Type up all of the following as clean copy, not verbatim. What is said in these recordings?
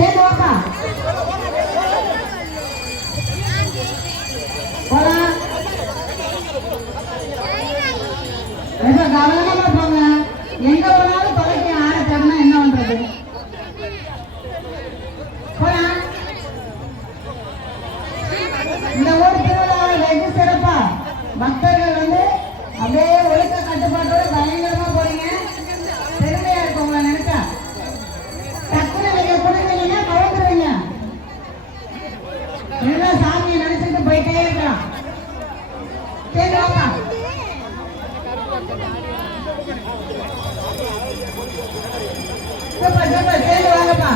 சேர்ந்து வாப்பா போலாம். கவனமா போங்க. எங்க போனாலும் தொலைக்கு ஆரம்பிச்சாங்கன்னா என்ன பண்றது? போலாம். இந்த ஊர் திருவிழா வெகு சிறப்பா பக்தர்கள் வந்து அப்படியே ஒழுக்க கட்டுப்பாட்டோட பயங்கரமா போறீங்க. பெருமையா இருக்கு உங்களை நினைச்சா. டக்குனு நீங்க குடிந்தீங்கன்னா கவுந்துருவீங்க. எல்லாம் சாமியை நினைச்சிட்டு போயிட்டே இருக்கலாம். சரி வாப்பா. Super super. சரி வாங்கப்பா.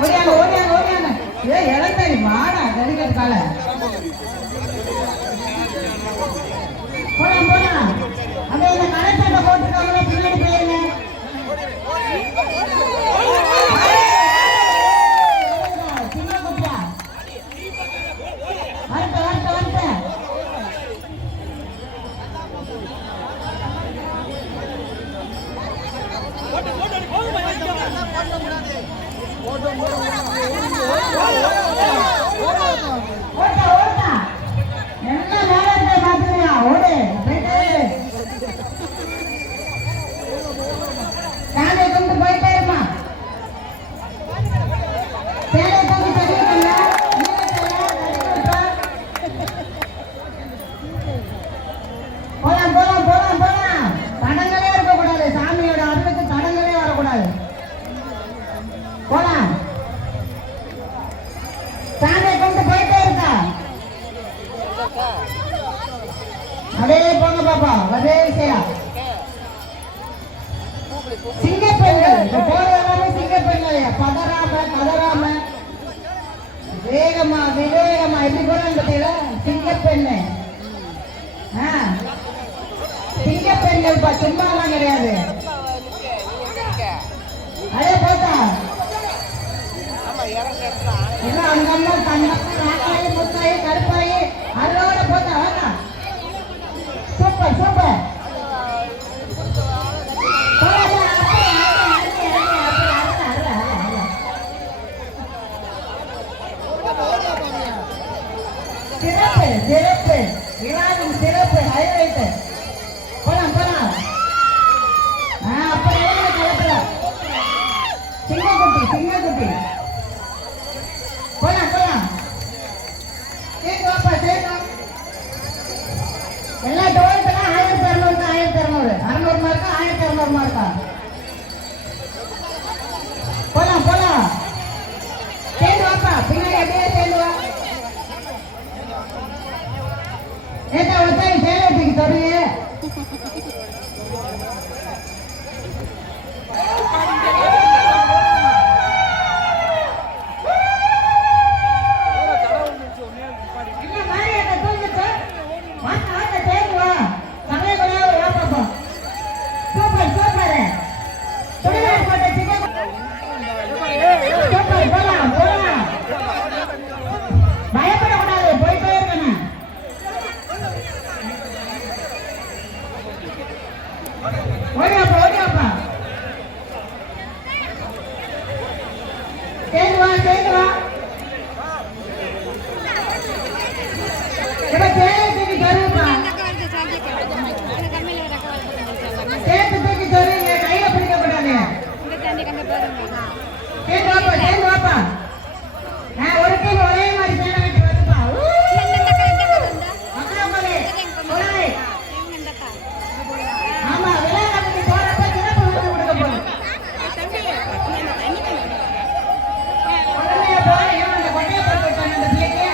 ஓடியாங்க ஓடியாங்க ஓடியாங்க. ஏ இளந்தறி வாடா கறிக்கிறதுக்கால. போலாம் போலாம். அப்படியே இந்த கடை சட்டை போட்டுருக்காங்களோ பின்னாடி போயிருங்க. சின்ன குப்பா வரட்ட வரட்ட வரட்ட. ஓட்டா ஓட்டா என்ன நேரத்தை பார்த்துக்கியா ஓடு சேலையை கொண்டு போயிட்டே இருமா. சேலையை தூக்கி தள்ளிவிடுங்க. போலாம் போலாம் போலாம் போலாம். தடங்களே இருக்கக்கூடாது. சாமியோட அருளுக்கு தடங்களே வரக்கூடாது. போலாம். சாமியை கொண்டு போயிட்டே இருக்கா. அதே போங்க பாப்பா. அதே செய்யா சிங்கப்பெண்கள். இப்ப போற எல்லாமே சிங்கப்பெண்கள். பதறாம கதறாம வேகமா விவேகமா எப்படி போறாங்க பத்தியில சிங்கப்பெண்ணு. சிங்கப்பெண்கள் சும்மா எல்லாம் கிடையாது. அதே போட்டா அங்கம்மா தங்காயி முத்தாயி கருப்பாயி அதோட போட்டா வேணா. Super super. சிறப்பு சிறப்பு. விழாவின் சிறப்பு ஹைலைட். போலாம் போலாம். அப்ப கலப்பல சிங்கக்குட்டி சிங்கக்குட்டி. போலாம் போலாம். சேர்ந்து வாப்பா சேர்ந்து. எல்லா டோல்ட்டெல்லாம் 1200 1200 600 மார்க்கா 1200 மார்க்கா. போலாம் போலாம். சேர்ந்து வாப்பா. பின்னாடி அப்படியே சேர்ந்து வா. ஏதா ஒருத்தாய் சேலத்துக்கு தருங்க. பயப்படக்கூடாது. போயிட்டே இருக்கணும். ஓடியாப்பா ஓடியாப்பா. சேர்ந்து வா சேர்ந்து வா. சேர்த்துக்கு தருவா. சேர்த்து தூக்கி தருவீங்க. கையில பிடிக்கக்கூடாது. சேர்ந்து வாப்பா சேர்ந்து வாப்பா. ஒரு டீம் ஒரே மாதிரி சேர வச்சு வருப்பா. ஆமா விளையாட்டுக்கு போறப்ப சிறப்பு விருது கொடுக்க போறோம். உடனே போறேன். அந்த கொட்டையை போட்டு விட்டாங்க அந்த பிள்ளைக்கு.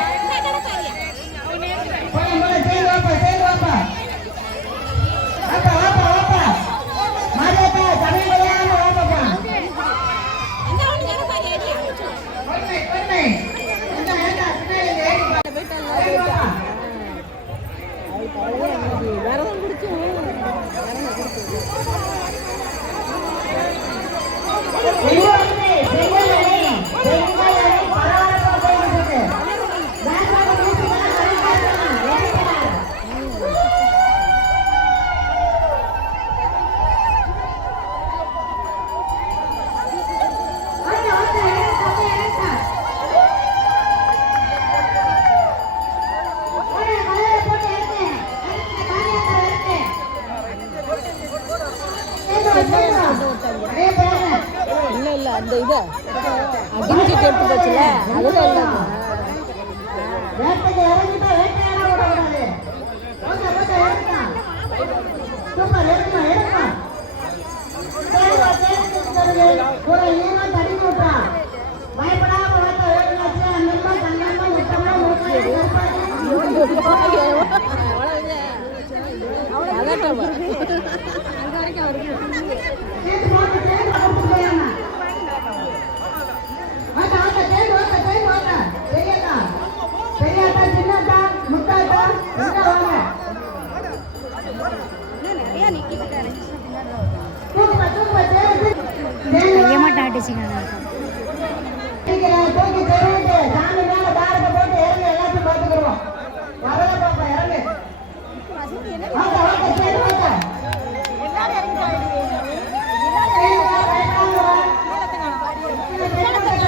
போலாம் போலாம். சேர்ந்து வாப்பா சேர்ந்து வாப்பா. வாப்பா வாப்பா வாப்பா. மாரியப்பா சமையல் விளையாடாம வாப்பாப்பா. பொண்ணை பொண்ணை விரதம் குடிச்சு அந்த இது அடிச்சுட்டு எடுத்து போச்சுல அதுல இல்லை வேட்டைக்கு இறங்கிட்டா வேட்டையாட விடக்கூடாது. ஓகே ஓகே எடுக்கலாம். சூப்பர் எடுக்கலாம் எடுக்கலாம். ஒரு ஈரமா தண்ணி விட்டா பயப்படாம வாட்ட ஓட்டுனாச்சு அங்கம்மா தங்கம்மா முட்டம்மா பெரியாட்டா சின்னாட்டா முத்தாட்டா எங்க வாங்க தூக்கி தெரிவிட்டு சாமி மேல பாரத்தை போட்டு இறங்கி எல்லாத்தையும் பார்த்துக்கிறோம். வரல பாப்பா இறங்கு. வாங்க வாங்க சரி வாங்க.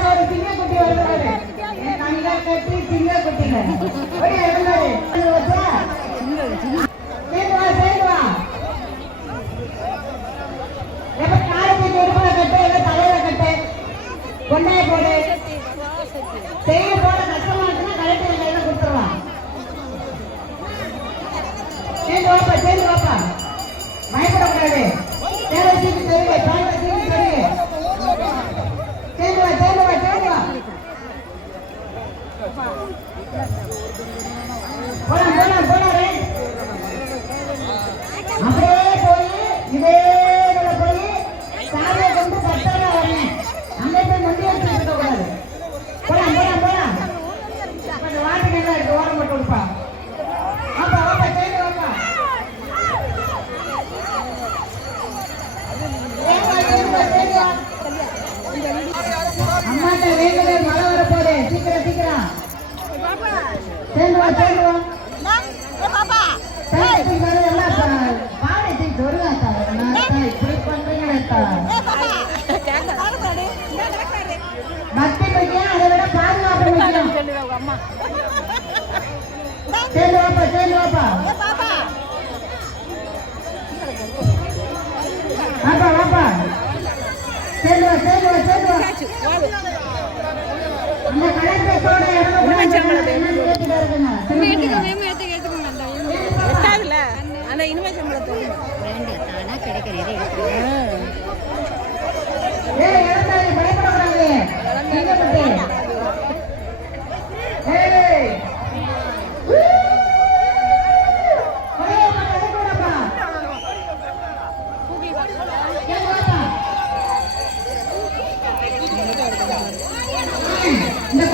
ஒரு சின்ன குட்டி வருகிறாரு. தங்க கட்டி சின்ன குட்டிங்க ஓடி இருந்தாரு. சேர்ந்து வா சேர்ந்து வா. எப்ப காலத்துக்கு எடுப்பா கட்டு இல்ல தலையில கட்டு கொண்டாய போடு. செய்ய போட கஷ்டமா இருக்குன்னா கலெக்டர் கையில கொடுத்துருவான். சேர்ந்து வாப்பா சேர்ந்து வாப்பா. பயப்படக்கூடாது. தேவை தீர்த்து தருங்க தேவை தீர்த்து தருங்க. சேர்ந்து வா சேர்ந்து வா சேர்ந்து வா. போலாம் போலாம் போலாம் ரைட். அப்படியே போய் இதே போய் சாலையை கொண்டு கட்டால வரணும். அங்கே போய் மண்டி எடுத்துட்டு இருக்க கூடாது. போலாம் போலாம் போலாம். கொஞ்சம் வாட்டுக்கு எல்லாம் இருக்கு ஓரம் போட்டு கொடுப்பா. வாப்பா வாப்பா சேர்ந்து வாப்பா. அம்மாட்ட வேண்டுதே மழை வரப்போகுது. சீக்கிரம் சீக்கிரம் சேர்ந்து வா சேர்ந்து வா. பாடி சொல்லுவாத்தா இப்படி பண்றீங்களா? பக்தி முக்கியம் அதை விட பாதுகாப்பு முக்கியம். சேர்ந்து வாப்பா சேர்ந்து வாப்பா. வாப்பா வாப்பா சேர்ந்து வா சேர்ந்து வா சேர்ந்து வா. அந்த கலெக்டரோட அந்த இனிமே சம்பளத்தை தானா கிடைக்கிறதே பயப்படக்கூடாது. இந்த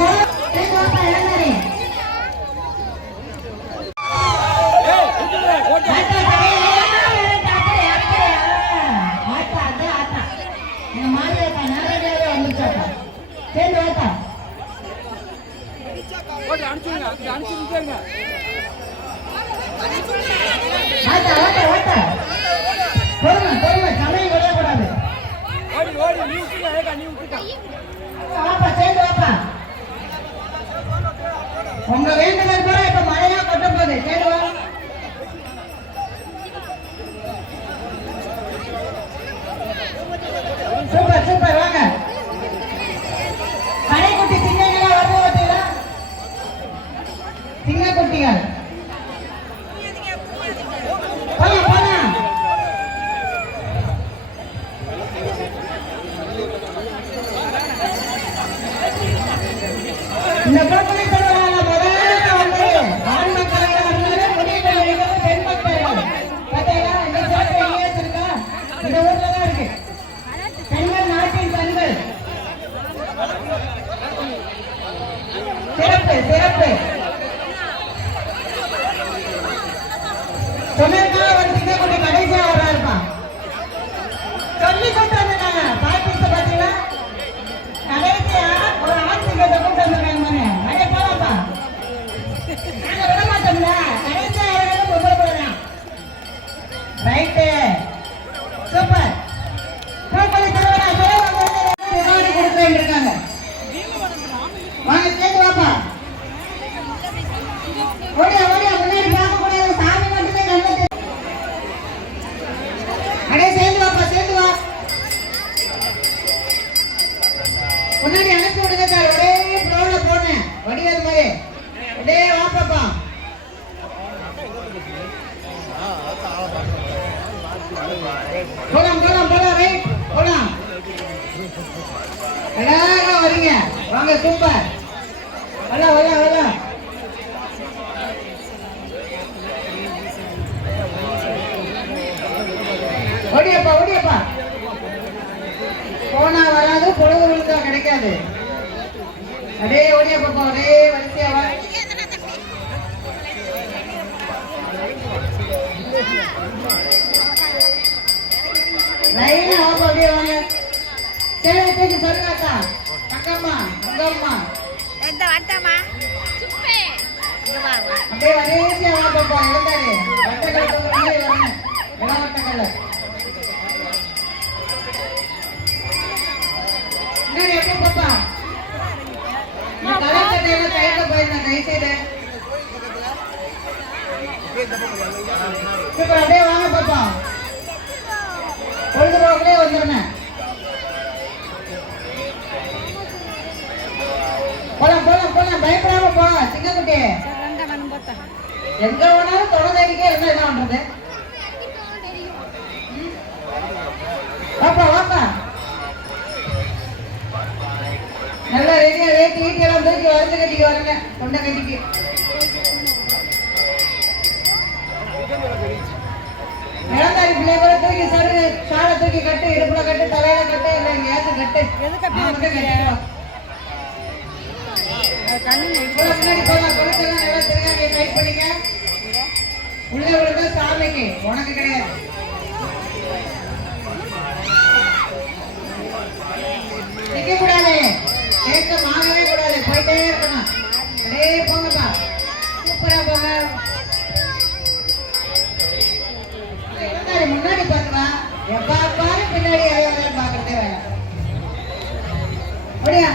உங்க வேண்டுதல் கூட இப்ப மழையா கொட்ட போகுது. கேளுவா சூப்பர் சூப்பர் வாங்க. கடைக்குட்டி சின்னங்களா வருது பார்த்தீங்களா? சின்ன குட்டிகள் போலாம் போலாம். இந்த குழந்தை சொல்லுவாங்க முதல்ல வந்து ஆண் மக்கள் வந்து முடிவு வைக்கிறது பெண் மக்கள். பார்த்தீங்களா இந்த சிறப்பு எங்கே வச்சிருக்கா? இந்த ஊர்ல தான் இருக்கு. பெண்கள் நாட்டின் பெண்கள் சிறப்பு சிறப்பு. சொன்னா ஒரு சின்ன குட்டி கடைசியா வரா இருப்பான். சொல்லி கொண்டு வந்திருக்காங்க பாத்தீங்களா? கடைசியா ஒரு ஆண் சிங்கத்தை கூட்டு வந்திருக்காங்க. முன்னாடி அனுப்பி விடுங்க சார். ஒரே ஃப்ளோர்ல போனேன் வடிவேல் மாதிரி. அப்படியே வா பாப்பா. போலாம் போலாம் போலாம் ரைட் போலாம். அழகா வரீங்க. வாங்க சூப்பர். வர வர வர. ஓடியப்பா ஓடியப்பா. போனா வராது, பொழுது விழுந்தா கிடைக்காது. அடே ஓடியா பாப்பா, ஒரே வரிசையா வா. லைனா வாப்பா, அப்படியே வாங்க. சரி தூக்கி சருகாக்கா. அக்கம்மா அங்கம்மா அப்படியே வரிசையா வா பாப்பா. இருந்தாரு வட்டக்கல் தூக்குற மாதிரி வரணும். இளம் வட்டக்கல்ல முன்னாடி எப்படி பாப்பா. கலக்கட்டையில கையில போயிருந்தேன் தயவுசெய்து. சூப்பர். அப்படியே வாங்க பாப்பா. பொழுதுபோக்கிலே வந்துருங்க. போலாம் போலாம் போலாம். பயப்படாம போ சிங்கக்குட்டி. எங்க வேணாலும் தொடர்ந்துக்கே இருந்தா என்ன பண்றது. வாப்பா வாப்பா. நல்லா ரெடியா வேட்டி ஈட்டி எல்லாம் தூக்கி வறுத்து கட்டிக்கு வரல. தொண்டை கட்டிக்கு இளந்தாரி பிள்ளை கூட தூக்கி சரு சாலை தூக்கி கட்டு, இடுப்புல கட்டு, தலையில கட்டு, இல்ல எங்கேயாச்சும் கட்டு. முன்னாடி போலாம். குளத்தெல்லாம் நல்லா திருங்க டைட் பண்ணிக்க. உள்ள விழுந்தா சாமிக்கு, உனக்கு கிடையாது. நிக்க கூடாது, கேட்க வாங்கவே கூடாது, போயிட்டே இருக்கணும். அப்படியே போங்கப்பா. சூப்பரா போங்க. முன்னாடி பாத்துவா. எப்பா பாரு பின்னாடி எல்லாம் பாக்குறதே வேலை. அப்படியா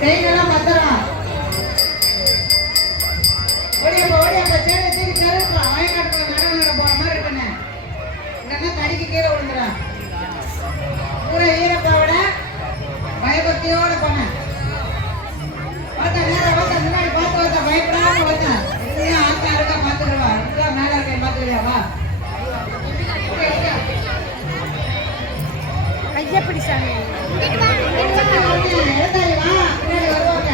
செய்யலாம் பத்திரம். ஓடியாப்பா ஓடியாப்பா. சேலை தூக்கி தருப்பா. வயக்காட்டுக்குள்ள நடவு நட போற மாதிரி இருக்குன்னு. இல்லைன்னா தடிக்கு கீழே விழுந்துடும். பூரா ஈரப்பாவோட பயபக்தியோட போனேன். பார்த்தா நேரம் பார்த்தா முன்னாடி பார்த்து பார்த்தா பயப்படாம பார்த்தேன். எல்லாம் ஆத்தா இருக்கா பார்த்துக்கிடுவா. எல்லாம் மேல இருக்க பார்த்துக்கிறியாவா. கையப்படி சாமி எழுந்தாரி வா. பின்னாடி வருவாங்க.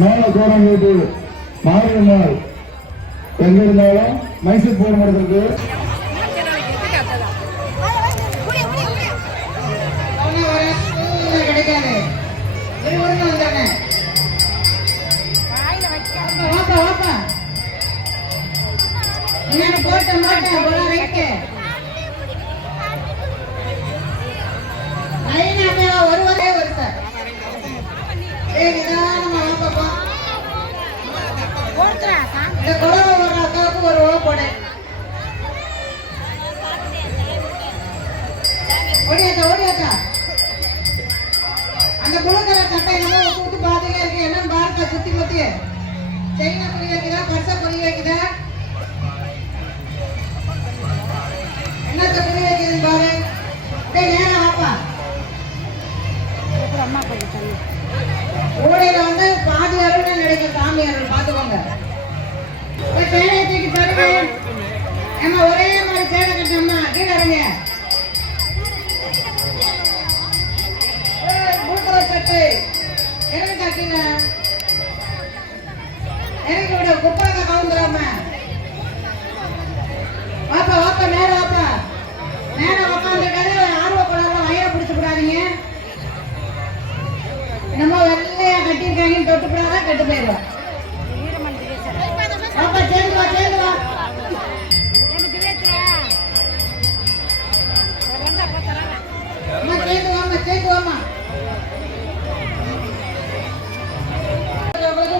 மேல தூரம் வீட்டு மாரியம்மாள் எங்க இருந்தாலும் மைசூர் போன இடத்துக்கு கிடைக்காது. வாப்பா வாப்பா. என்னன்னு போட்டேன் போட்டேன் போல ரைட்டு. ஐநா வருவதே ஒரு சார். நிதானமா வாப்பாப்பா. இந்த குழவை ஒரு அக்காவுக்கு ஒரு ஓ போடு. ஓடியாச்சா ஓடியாச்சா. அந்த புழுக்கலை சட்டை என்னமோ விட்டு விட்டு பாத்துக்கே இருக்கு. என்னன்னு பாருக்கா சுத்தி முத்தி. செயினை புரிய வைக்குதா, பர்சை புரிய வைக்குதா, என்னத்தை புரிய வைக்குதுன்னு பாரு. நேரம் வாப்பா. ஊடையில வந்து பாதி அருள் கிடைக்கும். சாமி அருள் பாத்துக்கோங்க. சேலையை தூக்கி பாருங்க. ஏமா ஒரே மாதிரி சேலை கட்டணும்னா கீழே இறங்க. மூக்கரை சட்டு இறங்க கீழே இறங்கி விட. குப்பாக்க கவுந்துடாம வாப்பா வாப்பா. மேல வாப்பா. மேல உட்காந்துருக்காரு. ஆர்வ குழந்தை வயிறை பிடிச்சு விடாதீங்க. என்னமோ வெள்ளையா கட்டியிருக்காங்கன்னு தொட்டு போடாத கட்டு போயிடுவா. வாப்பா சேர்ந்து வா சேர்ந்து வா. அம்மா சேர்ந்து வாமா சேர்ந்து வாமா.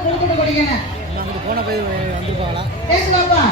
கொடுத்துட்டு குடிக்கணும். போன போய் வந்துருப்பாங்களா? சேர்ந்து வாப்பா.